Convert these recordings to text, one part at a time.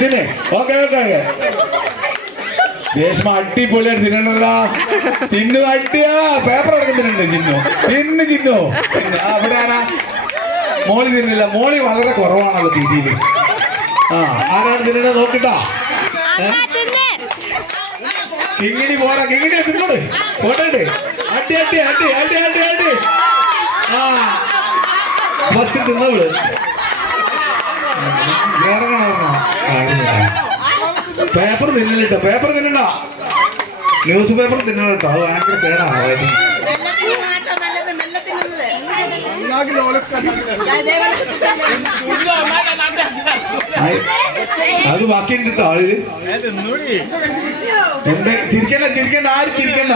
തിന്നെ. Okay okay okay. Reshma അടിപൊളിയാണ് തിന്നണല്ല. തിന്നു അടിയാ. പേപ്പർ അടക്കം തിന്നുണ്ട്. തിന്നു. അവിടെ ആരാ? മോളി തിന്നില്ല. മോളി വളരെ കുറവാണല്ലോ തീറ്റിയില്. ആ ആരാണ് തിന്നണ നോക്കിട്ടാ. കിങ്ങിണി പോരാ. കിങ്ങിണി തിന്നോട് പോട്ടെ. അടി അടി അടി അടി അടി അടി. ആ ഫസ്റ്റ് തിന്നവള് പേപ്പർ തിന്നില്ല. പേപ്പർ തിന്നണ്ട. ന്യൂസ് പേപ്പർ തിന്നണം കേട്ടോ. അത് ഭയങ്കര കേടാ. അത് ബാക്കിയുണ്ട് കേട്ടോ ആളില്. ചിരിക്കണ്ട. ആരും ചിരിക്കണ്ട.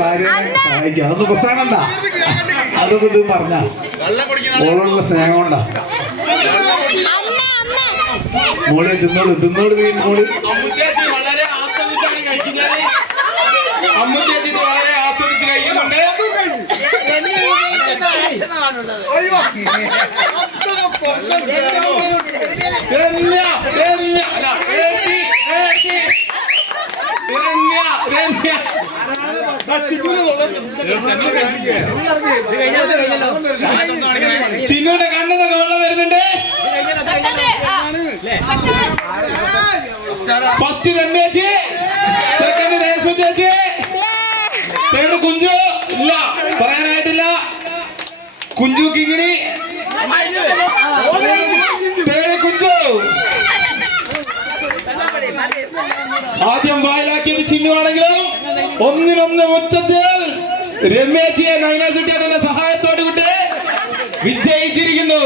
ഭാര്യ അതൊന്നും പ്രശ്നം കണ്ട. അതൊക്കെ ഇത് പറഞ്ഞ ഓളോടുള്ള സ്നേഹം കൊണ്ടാ. മോളെ തിന്നോട് മോള്. വളരെ ആസ്വദിച്ചാണ് കഴിക്കുന്നത്. അമ്മച്ചേച്ചി വളരെ ആസ്വദിച്ച് കഴിക്കുന്നുണ്ട്. ചിന്നുവിന്റെ കണ്ണിന്നൊക്കെ വെള്ളം വരുന്നുണ്ട്. ഫസ്റ്റ് രമ്യേച്ചി, സെക്കൻഡ് രേഷ്മ ചേച്ചി, തേർഡ് കുഞ്ചു. ഇല്ല പറയാനായിട്ടില്ല. കുഞ്ചു കിങ്ങിണി, തേർഡ് കുഞ്ചു. ആദ്യം വായിലാക്കിയത് ചിന്നുവാണെങ്കിലും ഒന്നിനൊന്ന് ഉച്ചത്തിൽ രമ്യേച്ചിയെ നൈനാസുട്ടിയുടെ സഹായത്തോടു കൂടി വിജയിച്ചിരിക്കുന്നു.